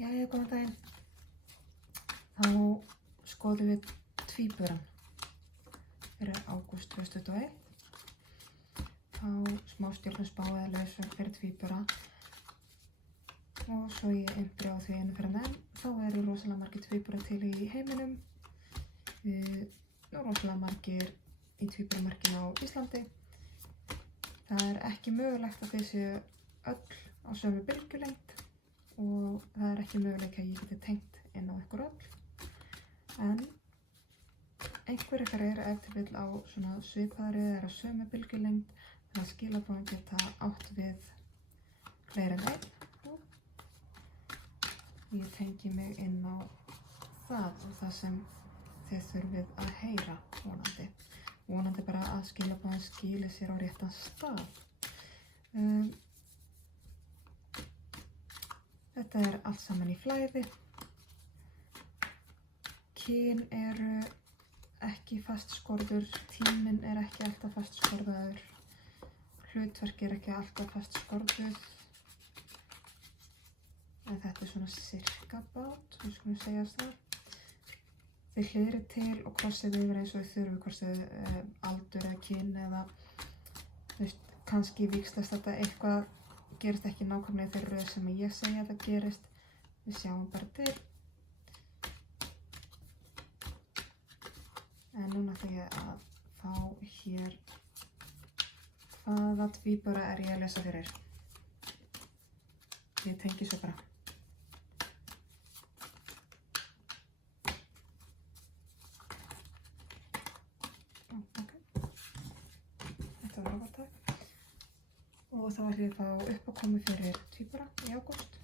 Jæja, góðan daginn. Þá skoðum við tvíburan fyrir ágúst 2021. Þá smástjörnuspá eða leiðsögn fyrir tvíbura. Og svo ég einbri á því einu fyrir menn. Þá eru rosalega margir tvíburar til í heiminum. Rosalega margir í tvíburamerkinu á Íslandi. Það er ekki mögulegt að þið séu öll á sömu bylgjulengd. Og það er ekki möguleika að ég geti tengt inn á ykkur öll. En einhver ykkar eru ef til vill á svona svipaðri eða sömu bylgjulengd, þannig að skilaboðin geta átt við fleiri en einn. Ég tengi mig inn á það og það sem þið þurfið að heyra vonandi. Vonandi bara að skilaboðin skili sér á réttan stað. Þetta er allt saman í flæði. Kyn eru ekki fastskorður, tíminn er ekki alltaf fastskorðaður, hlutverk er ekki alltaf fastskorðuð. En þetta er svona sirkabát, við skulum segja það. Þið hliðrið til og krossið yfir eins og þið þurfið, hvort þið aldur eða kyn eða kannski víxlast þetta eitthvað. Gerist ekki nákvæmlega í þeirri röð sem ég segja að það gerist. Við sjáum bara til. En núna ætla ég að fá hér hvaða tvíbura er ég að lesa fyrir. Ég tengi svo bara. Ok. Þetta var gott takk. Og þá ætlum ég að fá uppákomu fyrir tvíbura í ágúst.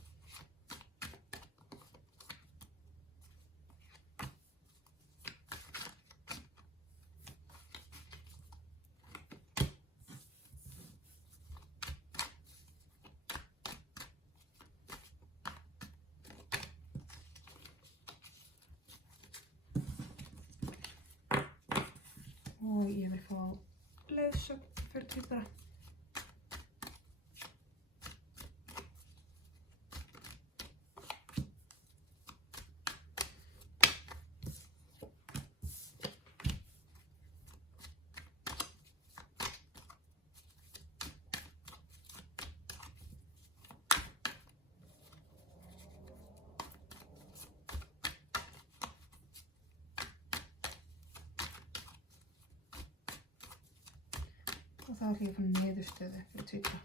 Og ég vil fá leiðsögn fyrir tvíbura. Og þá ætlum ég að fá niðurstöðu fyrir tvíbura.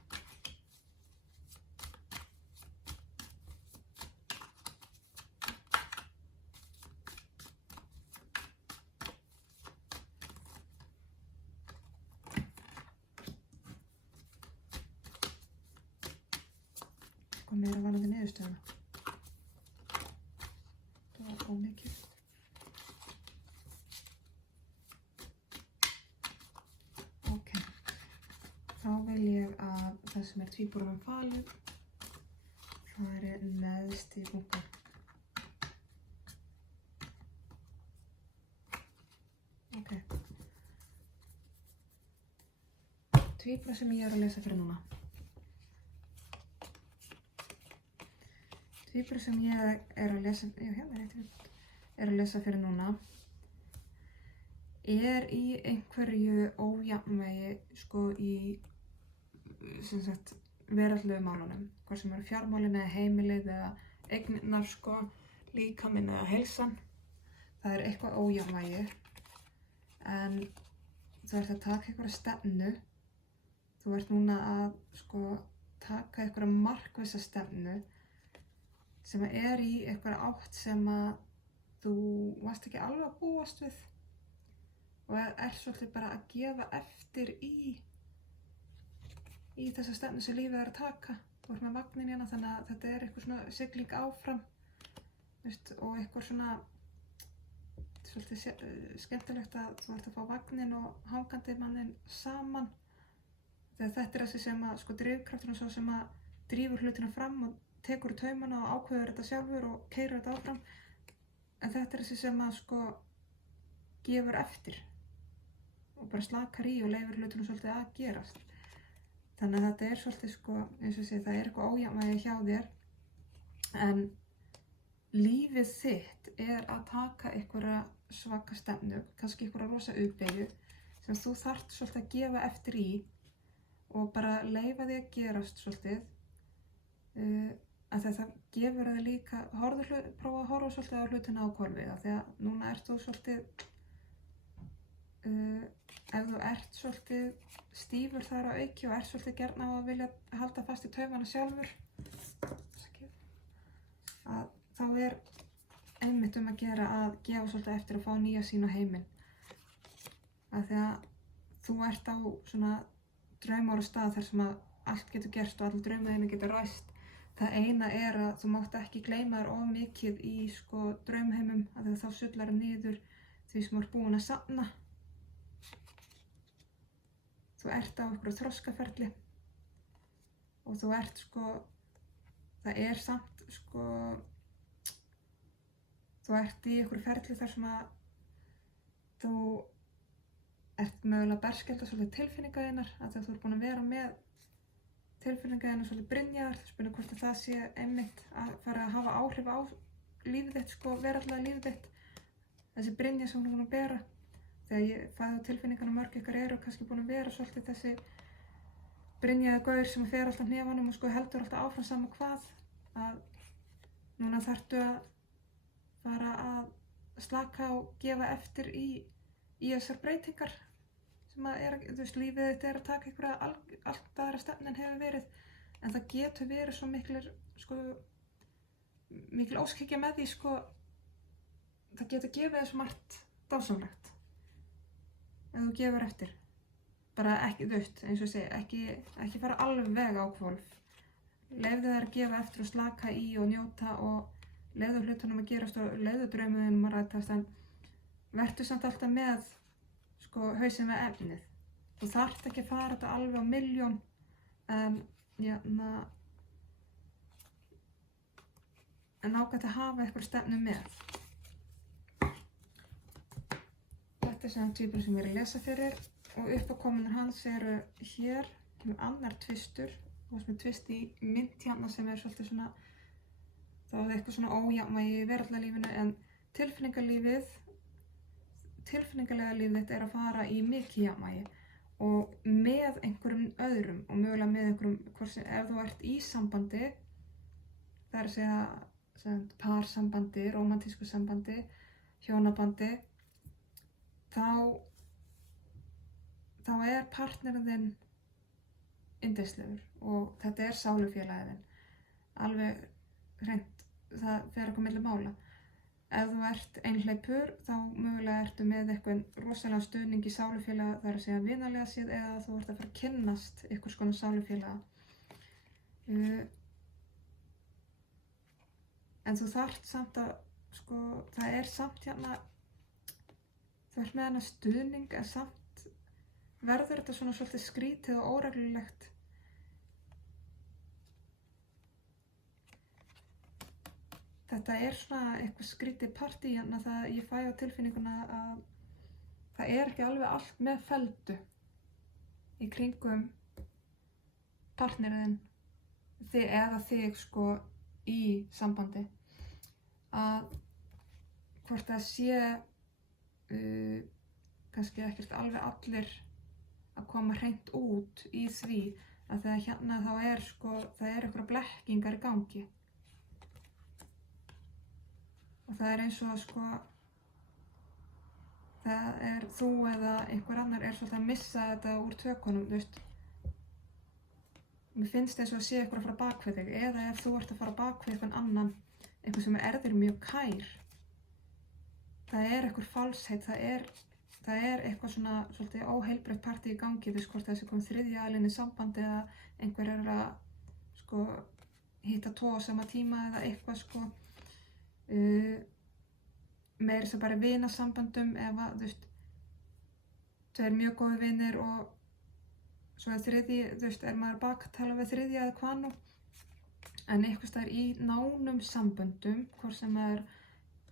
Eitthvað meira varðandi niðurstöðuna. Það var ómikið. Þá vil ég að það sem er tvíburum falið, það er neðsti bunkan. Ok. Tvíbura sem ég er að lesa fyrir núna. Tvíbura sem ég er að lesa, fyrir núna er í einhverju ójafnvægi í veraldlegu málunum, hvort sem eru fjármálin eða heimilið eða eignirnar, líkaminn eða heilsan. Það er eitthvað ójafnvægi, en þú ert að taka einhverja stefnu. Þú ert núna að taka einhverja markvissa stefnu sem er í einhverja átt sem að þú varst ekki alveg að búast við. Og er svolítið bara að gefa eftir í þessa stefnu sem lífið er að taka. Þú ert með vagnin hérna, þannig að þetta er eitthvað svona sigling áfram. Og eitthvað svona svolítið skemmtilegt að þú ert að fá vagnin og hangandi mannin saman. Þegar þetta er þessi sem að drifkrafturinn svo sem að drífur hlutina fram og tekur taumana og ákveður þetta sjálfur og keyrir þetta áfram. En þetta er þessi sem að gefur eftir. Og bara slakar í og leyfir hlutunum svolítið að gerast. Þannig að þetta er svolítið, eins og sé, það er eitthvað ójafnvægi hjá þér. En lífið þitt að taka einhverja svaka stefnu, kannski einhverja rosa uppbeygju sem þú þarft svolítið að gefa eftir í og bara leyfa því að gerast svolítið, að það gefur þig líka, prófa að horfa svolítið á hlutina á hvolfið, af því að núna ert þú svolítið, ef þú ert svolítið stífur þar á auki og ert svolítið gjarn á að vilja halda fast í taumana sjálfur, að þá einmitt að gera að gefa svolítið eftir að fá nýja sýn á heiminn. Af því að þú ert á svona draumóra stað þar sem að allt getur gerst og allir draumaðinu getur ræst. Það eina að þú mátt ekki gleyma þér of mikið í draumheimum, af því að þá sullar niður því sem þú ert búin að safna. Þú ert á einhverju þroskaferli og þú ert það samt þú ert í einhverju ferli þar sem að þú ert mögulega berskjölda svolítið tilfinninga þínar, af því að þú ert búin að vera með tilfinninga þínar svolítið brynjaðar, þú spyrir hvort að það sé einmitt að fara að hafa áhrif á lífið þitt, veraldlega lífið þitt, þessi brynja sem þú er búin að bera. Þegar ég fæði á tilfinningana mörg ykkar eru kannski búin að vera svolítið þessi brynjaði gaur sem fer alltaf hnefanum og heldur alltaf áfram sama hvað, að núna þarftu að fara að slaka og gefa eftir í þessar breytingar sem að þú veist, lífið þitt að taka einhverja allt aðra stefnu en hefur verið, en það getur verið svo mikil óskhyggja með því, það getur gefið þess margt dásamlegt ef þú gefur eftir. Bara ekki, þú veist, eins og ég segi, ekki fara alveg á hvolf. Leyfðu þér að gefa eftir og slaka í og njóta og leyfðu hlutunum að gerast og leyfðu draumuðinum að rætast, en vertu samt alltaf með hausinn við efnið. Þú þarft ekki að fara þetta alveg á milljón, en ágætt að hafa eitthvað stefnu með. Þetta sem tvíburinn sem ég að lesa fyrir og uppákomunir hans eru hér, annar tvistur, og sem tvist í mynd hérna sem svolítið svona, þá eitthvað svona ójafnvægi í veraldlega lífinu, en tilfinningalega lífið þitt að fara í mikið jafnvægi og með einhverjum öðrum og mögulega með einhverjum, ef þú ert í sambandi, það að segja parsambandi, rómantísku sambandi, hjónabandi, þá partnerinn þinn yndislegur og þetta sálufélagið þinn. Alveg hreint, það fer eitthvað milli mála. Ef þú ert einhleypur, þá mögulega ertu með eitthvað rosalega stuðning í sálufélaga, það að segja vinalega séð, eða þú ert að fara að kynnast einhvers konar sálufélaga. En þú þarft samt að, það samt hérna, þú ert með hana stuðning, en samt verður þetta svona svolítið skrítið og óreglulegt. Þetta svona eitthvað skrítið partí hérna, það ég fæ á tilfinninguna að það ekki alveg allt með feldu í kringum partnerinn eða þig í sambandi. Að hvort það sé kannski ekkert alveg allir að koma hreint út í því, að þegar hérna þá það einhverjar blekkingar í gangi. Og það eins og það þú eða einhver annar svolítið að missa þetta úr tökunum, þú veist. Mér finnst eins og að sé eitthvað að fara bak við þig, eða ef þú ert að fara bak við einhvern annan, einhvern sem þér mjög kær, það eitthvað falsheit, það eitthvað svona svolítið óheilbrigt partí í gangi, þú veist, hvort þessi kom þriðja aðilinn í sambandi eða einhver að hitta tvo á sama tíma eða eitthvað meira sem bara vinasambandum, ef þú veist, tveir mjög góði vinir og svo þriðji, þú veist, maður baktala við þriðja eða hvað nú, en eitthvað staðar í nánum samböndum, hvort sem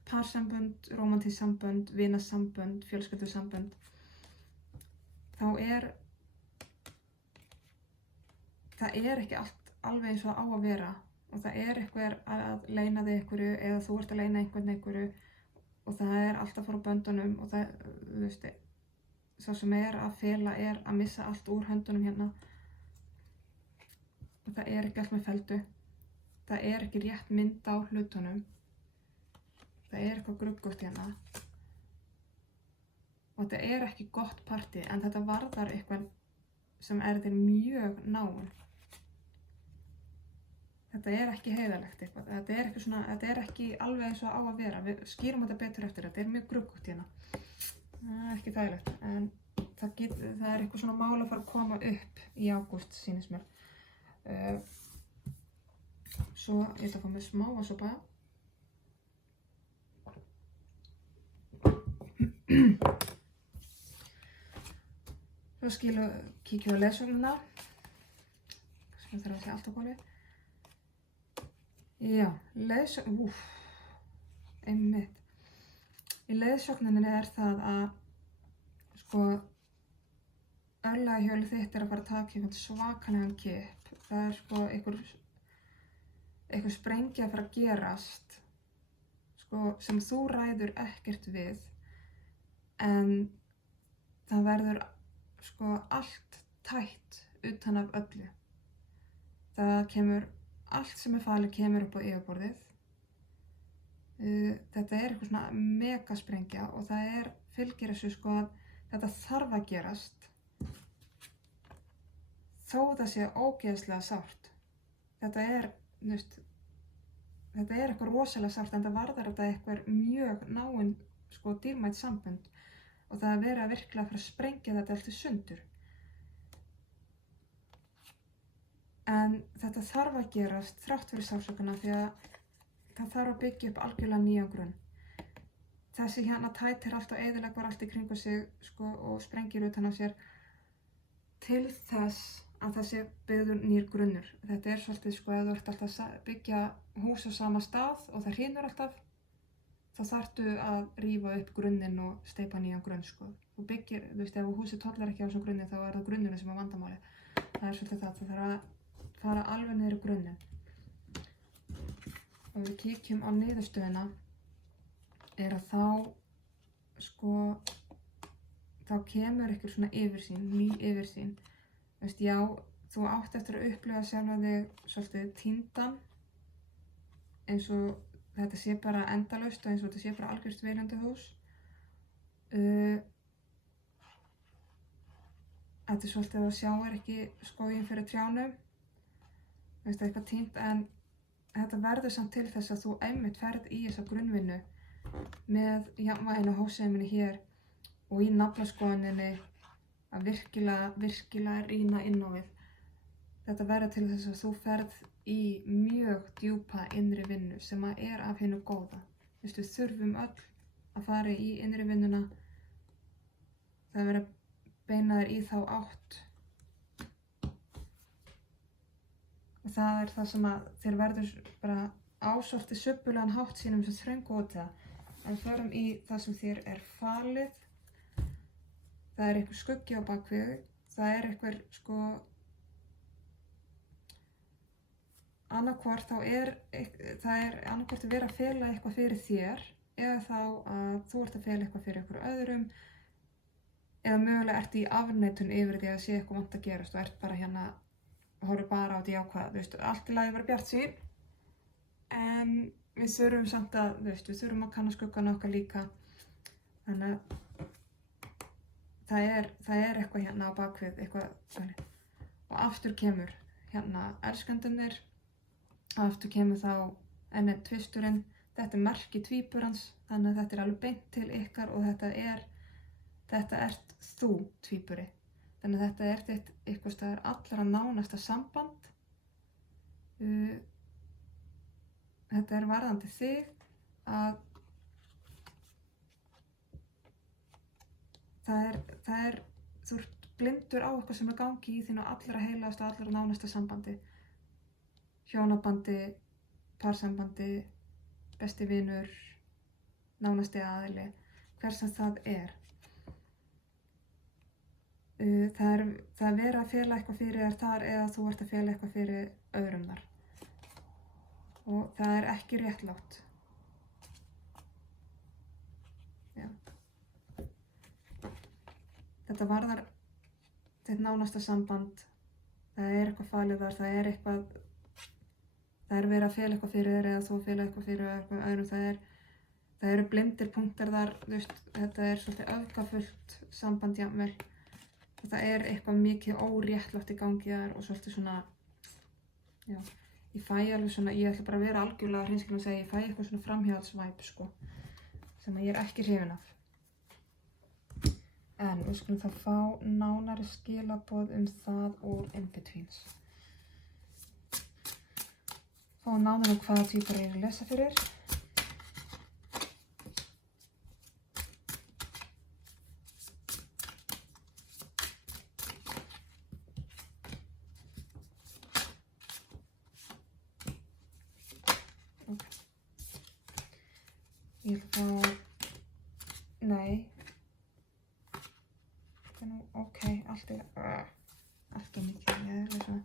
parsambönd, rómantísk sambönd, vinasambönd, fjölskyldusambönd, þá það ekki allt alveg eins og á að vera, og það er einhver að leyna þig einhverju eða þú ert að leyna einhverju og það er alltaf frá böndunum og það, þú veist, sá sem er að fela er að missa allt úr höndunum hérna og það er ekki allt með feldu, það er ekki rétt mynd á hlutunum, það er eitthvað gruggugt hérna og þetta er ekki gott partí en þetta varðar eitthvað sem er þér mjög náin. Þetta er ekki heiðarlegt eitthvað, þetta er ekki svona, þetta er ekki alveg eins og á að vera, við skýrum þetta betur eftir, þetta er mjög gruggugt hérna. Það er ekki þægilegt, en það er eitthvað svona mál að fara að koma upp í ágúst, sýnist mér. Svo ég ætla að fá mér smá vatnssopa. Svo kíkjum við á leiðsögnina, sem þarf að sé allt á gólfi. Já, einmitt. Í leiðsögninni er það að, sko, örlagahjólið þitt er að fara að taka einhvern svakalegan kipp. Það er sko einhver sprengja að fara að gerast, sko, sem þú ræður ekkert við, en það verður, sko, allt tætt utan af öllu. Það kemur allt sem er falið kemur upp á yfirborðið. Þetta er eitthvað svona megasprengja og það fylgir þessu sko að þetta þarf að gerast þó það sé ógeðslega sárt. Þetta er eitthvað rosalega sárt en það varðar þetta eitthvað mjög náin sko dýrmæt sambönd og það er verið að virkilega fara að sprengja þetta allt í sundur. En þetta þarf að gerast þrátt fyrir sársaukana því að það þarf að byggja upp algjörlega nýjan grunn. Þessi hérna tætir allt og eyðileggur allt í kringu sig sko, og sprengir utan á sér til þess að það sé byggður nýr grunnur. Þetta er svolítið sko ef þú ert alltaf að byggja hús á sama stað og það hrynur alltaf, þá þarftu að rífa upp grunninn og steypa nýjan grunn sko. Þú byggir, þú veist, ef húsið tollar ekki á þessum grunni þá er það grunnurinn sem er vandamáli. Það er svolítið það þarf að fara alveg niður í grunninn. Og við kíkjum á niðurstöðuna er að þá kemur eitthvað svona yfirsýn, ný yfirsýn. Þú veist, já, þú átt eftir að upplifa sjálfa þig svolítið týndan, eins og þetta sé bara endalaust og eins og þetta sé bara algjört viljandi hús. Þetta er svolítið að sjá ekki skóginn fyrir trjánum. Þú veist, eitthvað týnt, en þetta verður samt til þess að þú einmitt ferð í þessa grunnvinnu með jafnvæginu og hófseminni hér og í naflaskoðuninni að virkilega rýna inn á við. Þetta verður til þess að þú ferð í mjög djúpa innri vinnu sem að er af hinu góða. Þú veist, við þurfum öll að fara í innri vinnuna. Það verður beina þér í þá átt. Og það er það sem að þér verður bara ásótti subbulegan hátt sínum sem þröngu út það. En við förum í það sem þér er falið. Það er einhver skuggi á bakvið. Það er einhver sko annarkvort annarkvort að vera að fela eitthvað fyrir þér eða þá að þú ert að fela eitthvað fyrir einhver öðrum eða mögulega ert í afneitun yfir því að sé eitthvað vant að gerast og ert bara hérna horfum bara á þetta jákvæða, þú veist, allt í lagi að vera bjartsýn, en við þurfum samt að, þú veist, við þurfum að kanna skuggana okkar líka, þannig að það er eitthvað hérna á bakvið, eitthvað, og aftur kemur hérna elskendurnir, og aftur kemur þá enn einn tvisturinn, þetta er merki tvíburans, þannig að þetta er alveg beint til ykkar og þetta ert þú tvíburi. Þannig að þetta er þitt eitthvað staðar allra nánasta samband. Þetta er varðandi þig að þú ert blindur á eitthvað sem er gangi í þínu allra heilagasta og allra nánasta sambandi. Hjónabandi, parsambandi, besti vinur, nánasti aðili, hver sem það er. Það er verið að fela eitthvað fyrir þér þar eða þú ert að fela eitthvað fyrir öðrum þar. og það er ekki réttlátt. Já. Þetta varðar þitt nánasta samband, það er eitthvað falið þar, það er verið að fela eitthvað fyrir þér eða þú fela eitthvað fyrir eitthvað öðrum, það eru blindir punktar þar, þú veist, þetta er svolítið öfgafullt samband jafnvel. Það er eitthvað mikið óréttlátt í gangi þar og svolítið svona, já, ég fæ alveg svona, ég ætla bara að vera algjörlega hreinskilin og segja, ég fæ eitthvað svona framhjáhaldsvæp, sko, sem að ég er ekki hrifin af. En við skulum þá fá nánari skilaboð það úr In-Betweens. Fá nánari hvaða týpur ég er að lesa fyrir. Ég ætla að fá, nei. Ok, allt of mikið, ég er svona.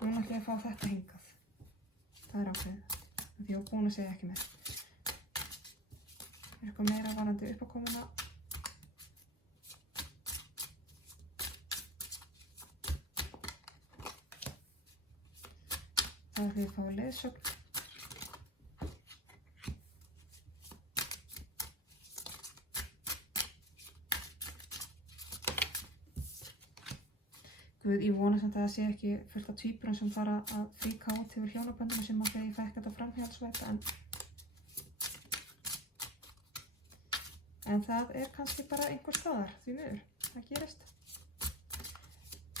Núna ætla ég að fá þetta hingað. Það er ákveðið, því ég var búin að segja ekki meir. Er eitthvað meira varandi uppákomuna? Það ætla ég að fá leiðsögn. Ég vona samt að það sé ekki fullt af týpurum sem fara að fríka út yfir hjónaböndum sem að þegar ég fekk þetta framhjáhaldsvæp, en það er kannski bara einhver staðar, því miður, það gerist.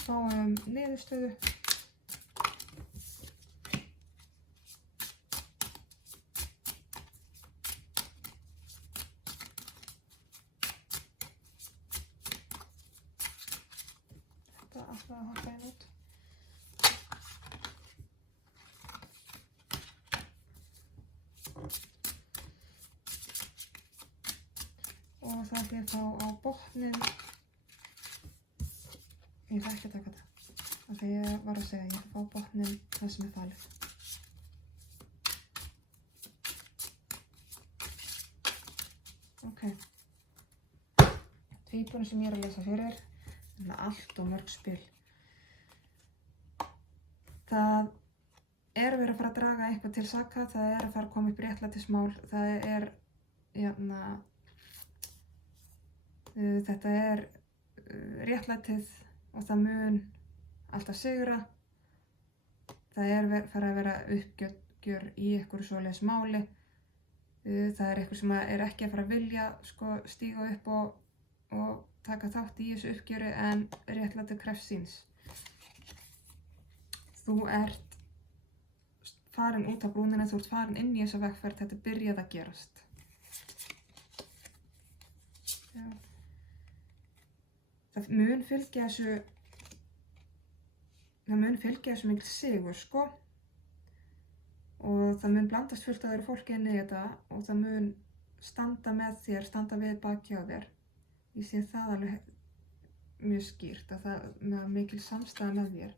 Fáum niðurstöðu. Alltaf að hoppa inn út. Og það ætla ég að fá á botninn. Ég ætla ekki að taka þetta. Af því ég var að segja, ég ætla að fá á botninn það sem er falið. Ok. Tvíburinn sem ég er að lesa fyrir. Allt og mörg spil. Það er verið að fara að draga eitthvað til saka, það er að fara að koma upp réttlætismál, það er, þetta er réttlætið og það mun alltaf sigra. Það er farið að vera uppgjör í einhverju svoleiðis máli. Það er eitthvað sem er ekki að fara að vilja stíga upp og taka þátt í þessu uppgjöri en réttlætið krefst síns. Þú ert farin út af brúnina, þú ert farin inn í þessa vegferð, þetta er byrjað að gerast. Já. Það mun fylgja þessu mikil sigur, sko. Og það mun blandast fullt af öðru fólki inn í þetta og það mun standa með þér, standa við baki á þér. Ég sé það alveg mjög skýrt að það er mikil samstaða með þér.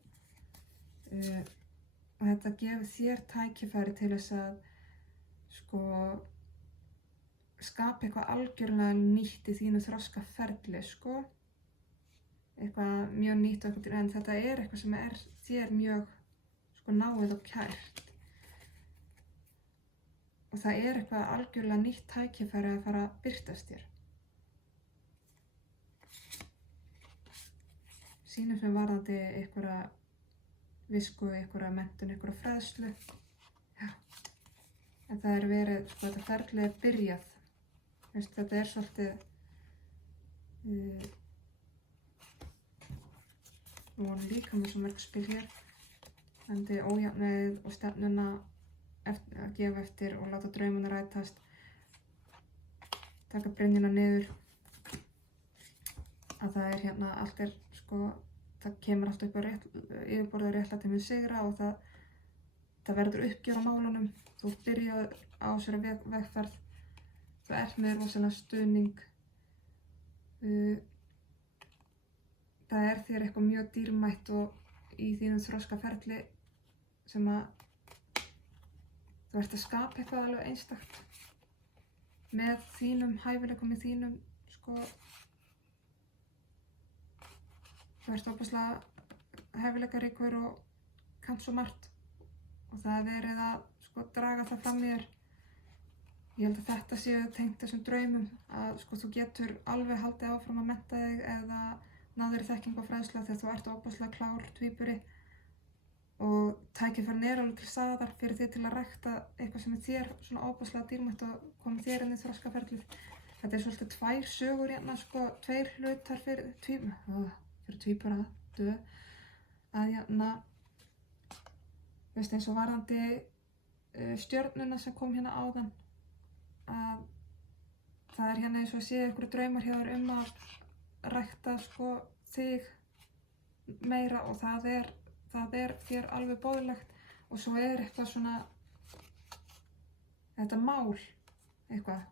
Og þetta gefur þér tækifæri til þess að skapa eitthvað algjörlega nýtt í þínu þroskaferli, eitthvað mjög nýtt og eitthvað, en þetta er eitthvað sem er þér mjög náið og kært. Og það er eitthvað algjörlega nýtt tækifæri að fara að birtast þér. Sýnum sem varðandi einhverja visku, einhverja menntun, einhverja fræðslu. Já. En það er verið, þetta ferli er byrjað. Þetta er svolítið, við vorum líka með svo mörg spil hér. Þannig ójafnvægið og stefnuna að gefa eftir og láta draumuna rætast. Taka brynjuna niður. Að það er allt er, það kemur allt upp á yfirborðið réttlætið mun sigra og það verður uppgjör á málunum. Þú byrjar á þessari vegferð. Þú ert með rosalega stuðning. Það er þér eitthvað mjög dýrmætt og í þínum þroskaferli sem að þú ert að skapa eitthvað alveg einstakt með þínum hæfileikum, með þínum sko, þú ert óbúslega hæfileikaríkur og kannt svo margt og það er verið að sko draga það fram í þér. Ég held að þetta séu tengt þessum draumum að sko þú getur alveg haldið áfram að mennta þig eða náður í þekkingu og fræðslu þegar þú ert óbúslega klár tvíburi og tækifærin alveg til staðar fyrir þig til að rækta eitthvað sem er þér svona óbúslega dýrmætt og koma þér inn í þroskaferlið. Þetta er svolítið tvær sögur hérna sko, tveir hlutar fyrir tvíbura að hérna veist eins og varðandi stjörnuna sem kom hérna áðan að það er hérna eins og að séu einhverju draumar hjá þér að rækta sko þig meira og það er þér alveg boðlegt og svo er eitthvað svona þetta mál eitthvað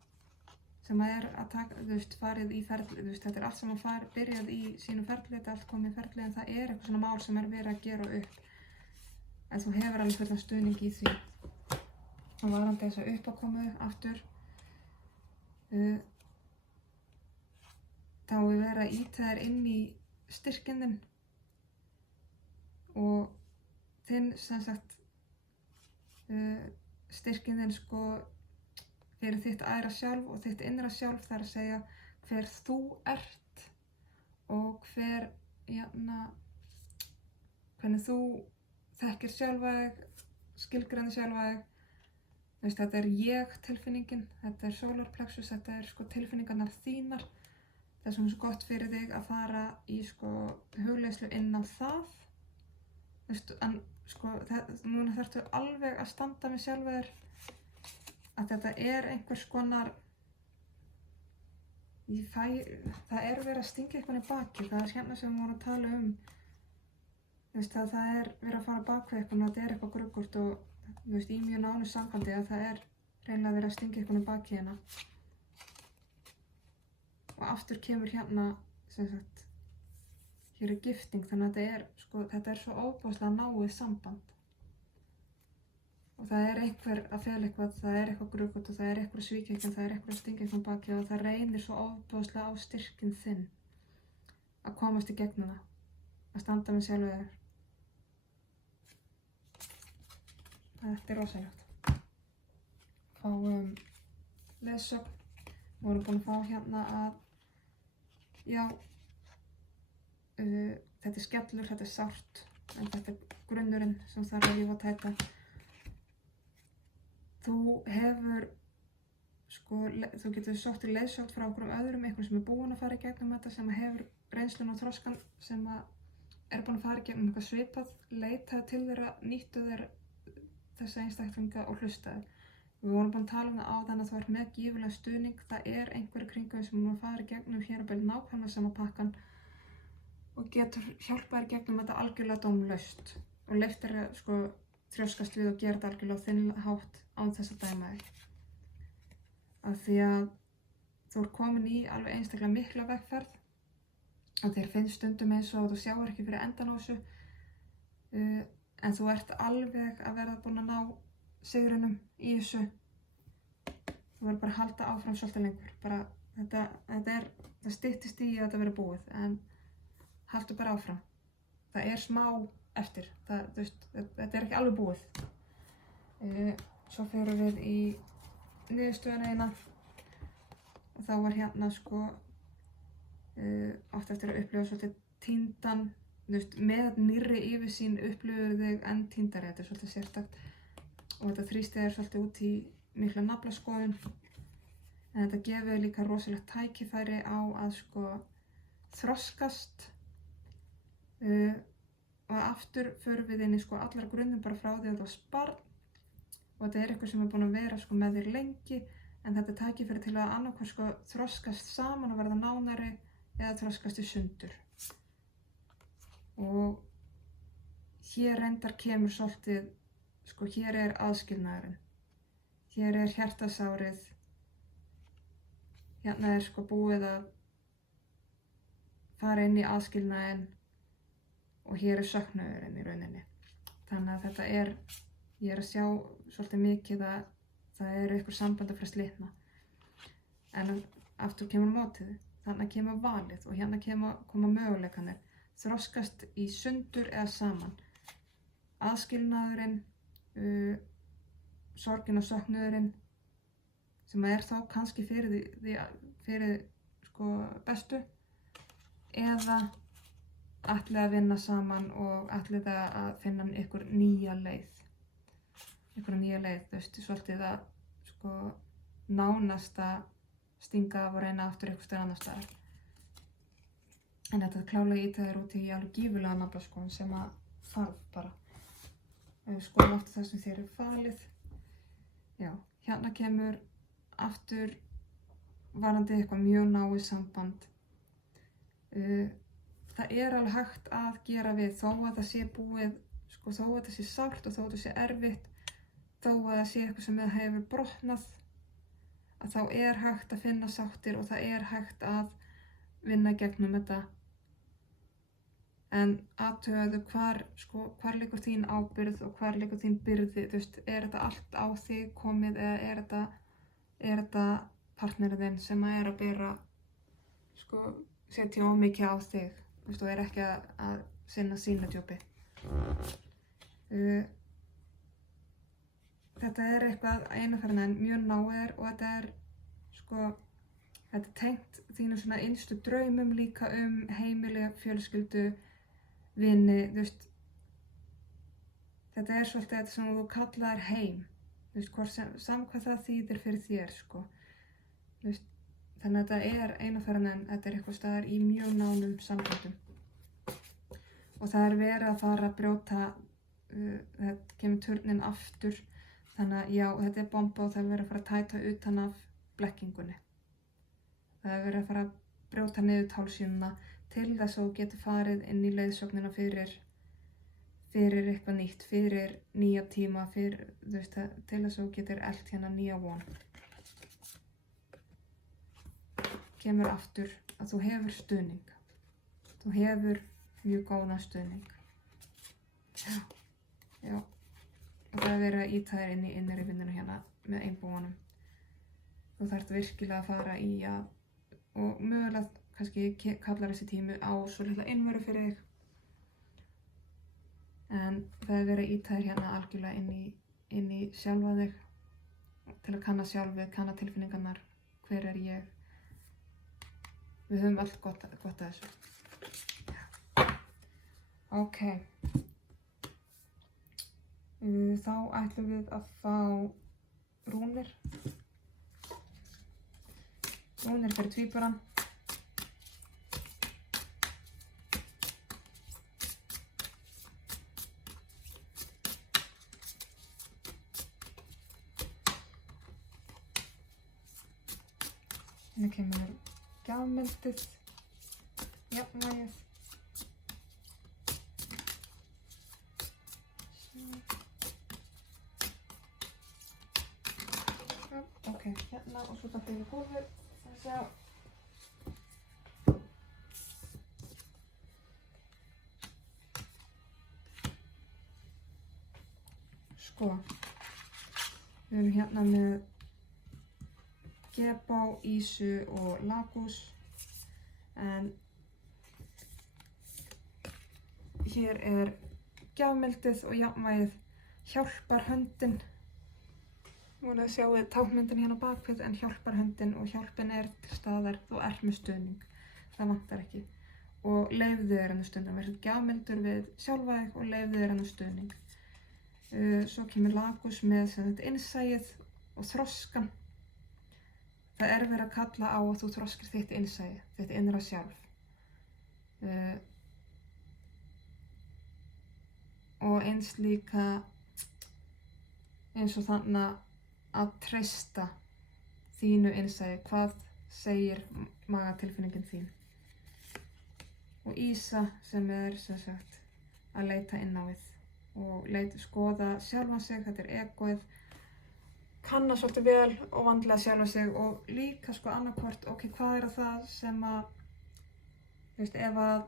sem að taka, þú veist, farið í ferli, þú veist, þetta er allt sem að byrjað í sínu ferli, þetta er allt komið í ferli en það er eitthvað svona mál sem er verið að gera upp en þú hefur alveg fullan stuðning í því og varðandi þess að uppákomu aftur þá er verið að ýta þér inn í styrkinn þinn og þinn sem sagt styrkinn þinn sko fyrir þitt æra sjálf og þitt innra sjálf þar að segja hver þú ert og hvernig þú þekkir sjálfa þig, skilgreinir sjálfa þig. Veist, þetta er ég tilfinningin, þetta er solarplexus, þetta er sko tilfinningarnar þínar. Það er svona svo gott fyrir þig að fara í sko hugleiðslu inn á það. Veist, en sko núna þarftu alveg að standa með sjálfa þér að þetta er einhvers konar það er verið að stinga eitthvað í baki, það er hérna sem við vorum að tala þú veist að það er verið að fara bak við eitthvað og þetta er eitthvað grugurt og þú veist í mjög nánu sambandi að það er reynilega verið að stinga eitthvað í baki hérna og aftur kemur hérna sem sagt hér er gifting þannig að þetta er svo óbúslega náið samband og það er einhver að fela eitthvað, það er eitthvað grugurt og það er eitthvað svíkja það er eitthvað að stinga eitthvað í baki og það reynir svo óbúslega á styrkinn þinn að komast í gegnum það að standa með sjálfu þér. Þetta er rosalegt. Fáum leiðsögn. Við vorum búin að fá hérna að já, þetta er skellur, þetta er sárt, en þetta er grunnurinn sem þarf að lífa að tæta. Þú hefur sko, þú getur sótt í leiðsögn frá einhverjum öðrum, einhverjum sem er búinn að fara í gegnum þetta, sem hefur reynslun og þroskan, sem er búinn að fara í gegnum eitthvað svipað, leitaði til þeirra, nýttu þeir þessa einstaklinga og hlustaði. Við vorum búin að tala það áðan að þú ert með gífurlega stuðning, það er einhverju kringum sem þú fara í gegnum hér að byrja nákvæmlega sama pakkan og getur hjálpað þér gegnum þetta algjörlega dómlaust og leyft þér að sko þrjóskast við og gera þetta algjörlega á þinn hátt án þess að dæma þig. Af því að þú ert komin í alveg einstaklega mikla vegferð og þér finnst stundum eins og þú sjáir ekki fyrir endan á þessu en þú ert alveg að verða búin að ná sigrinum í þessu. Þú verður bara að halda áfram svolítið lengur. Bara, það styttist í að þetta verður búið en haltu bara áfram. Það er smá eftir. Þetta er ekki alveg búið. Svo förum við í niðurstöðuna eina og þá var hérna sko oft eftir að upplifa svolítið týndan, með nýrri yfirsýn upplifur þig enn týndari, þetta er svolítið sérstakt og þetta þrýstir svolítið út í mikla naflaskoðun en þetta gefur líka rosalegt tækifæri á að sko þroskast og aftur förum við inn í sko allar grunnum bara frá því að þú varst barn og þetta er eitthvað sem er búin að vera sko með þér lengi en þetta er tækifæri til að annarkvæmt sko þroskast saman og verða nánari eða þroskast í sundur. Og hér reyndar kemur svolítið, sko hér er aðskilnaðurinn, hér er hjartasárið, hérna er sko búið að fara inn í aðskilnaðinn og hér er söknuðurinn í rauninni. Þannig að þetta er ég að sjá svolítið mikið að það eru einhver samband að fara að slitna. En aftur kemur mótið, þannig kemur valið og hérna koma möguleikanir. Þroskast í sundur eða saman. Aðskilnaðurinn, sorgin og söknuðurinn, sem er þá kannski fyrir sko bestu, eða ætlið að vinna saman og ætlið að finna ykkur nýja leið. Þú veist, svolítið að sko nánast að stinga af og reyna aftur ykkur stöð annar staðar. En þetta klálega ítæðir út í alveg gífurlega naflaskoðun sem að þarf bara. Ef við skoðum aftur það sem þér er falið. Já, hérna kemur aftur varandi eitthvað mjög náið samband. Það er alveg hægt að gera við þó að það sé búið, sko þó að það sé sárt og þó að það sé erfitt, þó að það sé eitthvað sem það hefur brotnað, að þá er hægt að finna sáttir og það er hægt að vinna gegnum þetta. En athugaðu hvar liggur þín ábyrgð og hvar liggur þín byrði, þú veist, er þetta allt á þig komið eða er þetta partnerinn þinn sem er að bera, sko, setja of mikið á þig, þú veist, og er ekki að sinna sínu djópi. Þetta er eitthvað einu ferðina en mjög náið og þetta er, sko, þetta er tengt þínum svona innstu draumum líka heimili, fjölskyldu, vini, þú veist. Þetta er svolítið þetta sem þú kallaðir heim, þú veist, saman hvað það þýðir fyrir þér, sko. Þú veist, þannig að þetta er einu ferðina en þetta er eitthvað staðar í mjög nánum samböndum. Og það er verið að fara að brjóta, þetta kemur turninn aftur, þannig að já, þetta er bomba og það er verið að fara að tæta utan af blekkingunni. Það er verið að fara að brjóta niður tálsýnuna til þess að þú getur farið inn í leiðsögnina fyrir eitthvað nýtt, fyrir nýja tíma, þú veist, til þess að þú getur elt hérna nýja von. Kemur aftur að þú hefur stuðning. Þú hefur mjög góðan stuðning. Já. Og það er verið að ýta þér inn í innri vinnuna hérna með einbúanum. Þú þarft virkilega að fara í að, og mögulega kannski kallar þessi tími á svo litla innveru fyrir þig. En það er verið að ýta þér hérna algjörlega inn í sjálfa þig, til að kanna sjálfið, kanna tilfinningarnar, hver er ég. Við höfum allt gott að þessu. Ok. Þá ætlum við að fá rúnir. Rúnir fyrir tvíburann. Hérna kemur gjafmildið, jafnvægið. Ok, hérna og svo takk yfir húfur. Sko, við erum hérna með Gebá, Ísu og Lagos, en hér er gjafmildið og jafnvægið hjálpar höndin. Núna sjáum við táknmyndin hérna á bakvið en hjálpar höndin og hjálpin er til staðar, þú ert með stuðning, það vantar ekki. Og leyfðu þér hennar stuðning, verður gjafmildur við sjálfa þig og leyfðu þér hennar stuðning. Svo kemur Lagos með þetta innsæið og þroskan. Það er verið að kalla á að þú þroskir þitt innsæi, þitt innra sjálf. Og eins líka eins og þannig að treysta þínu innsæi, hvað segir magatilfinningin þín. Og Ísa sem er sem sagt að leita inn á við og skoða sjálfan sig, þetta er egóið, kanna svolítið vel og vandlega sjálfa sig og líka sko annarkvort, ok, hvað er það sem að, þú veist, ef að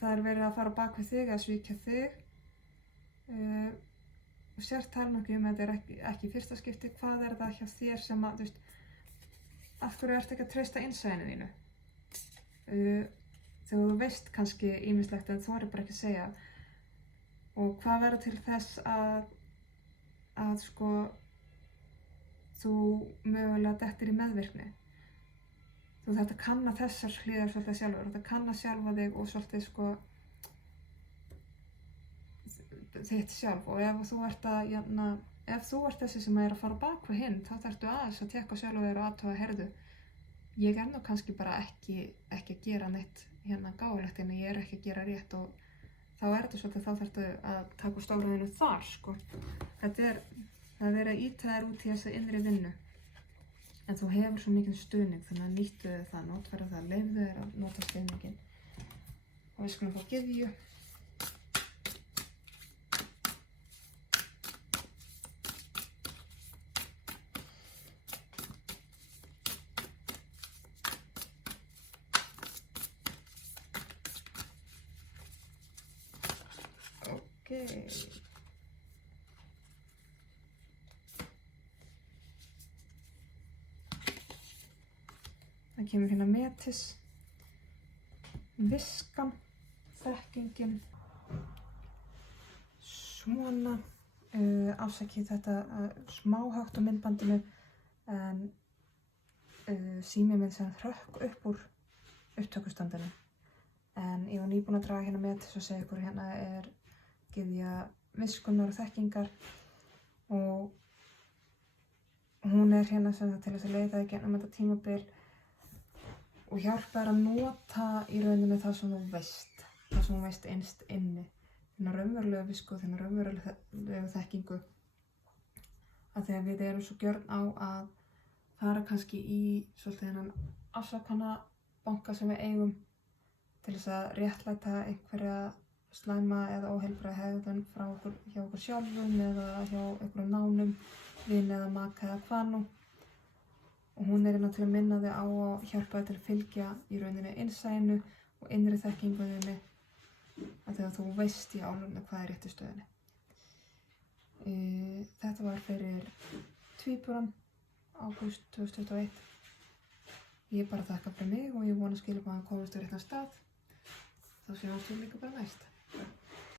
það er verið að fara bak við þig eða svíkja þig, sér tala nú ekki þetta ekki í fyrsta skipti, hvað það hjá þér sem að, þú veist, af hverju ertu ekki að treysta innsæinu þínu? Þegar þú veist kannski ýmislegt en þorir bara ekki að segja. Og hvað verður til þess að sko, þú mögulega dettir í meðvirkni? Þú þarft að kanna þessar hliðar svolítið sjálfur, þú þarft að kanna sjálfa þig og svolítið sko þitt sjálf. Og ef þú ert þessi sem að fara á bak við hinn, þá þarftu aðeins að tékka sjálfa þér og athuga, heyrðu, ég nú kannski bara ekki að gera neitt gáfulegt en ég ekki að gera rétt, og þá þetta svolítið, þá þarftu að taka stóraðinu þar, sko. Það að ýta þér út í þessa innri vinnu. En þú hefur svo mikinn stuðning, þannig að nýttu það, notfæra það, leyfðu þér að nota stuðninginn. Og við skulum fá gyðju. Það kemur hérna metis, viskan, þekkingin, svona, afsakið þetta smáhátt á myndbandinu, en síminn minn sem hrökk upp úr upptökustandinu. En ég var nýbúin að draga hérna metis og segja ykkur hérna gyðja viskunnar og þekkingar, og hún hérna sem til þess að leiða í gegnum þetta tímabil og hjálpa þér að nota í rauninni það sem þú veist innst inni, þína raunverulegu visku, þína raunverulegu þekkingu. Af því að við erum svo gjörn á að fara kannski í svolítið þennan afsakanabanka sem við eigum til þess að réttlæta einhverja slæma eða óheilbrigða hegðun hjá okkur sjálfum eða hjá einhverjum nánum, vini eða maka eða hvað nú. Og hún hérna til að minna þig á að hjálpa þig til að fylgja í rauninni innsæinu og innri þekkingu þinni, að þegar þú veist í álfunni hvað rétt í stöðunni. Þetta var fyrir tvíburan, ágúst 2021. Ég bara þakka fyrir mig og ég vona skilabóðin komist á réttan stað. Þá sjáumst við líka bara næst.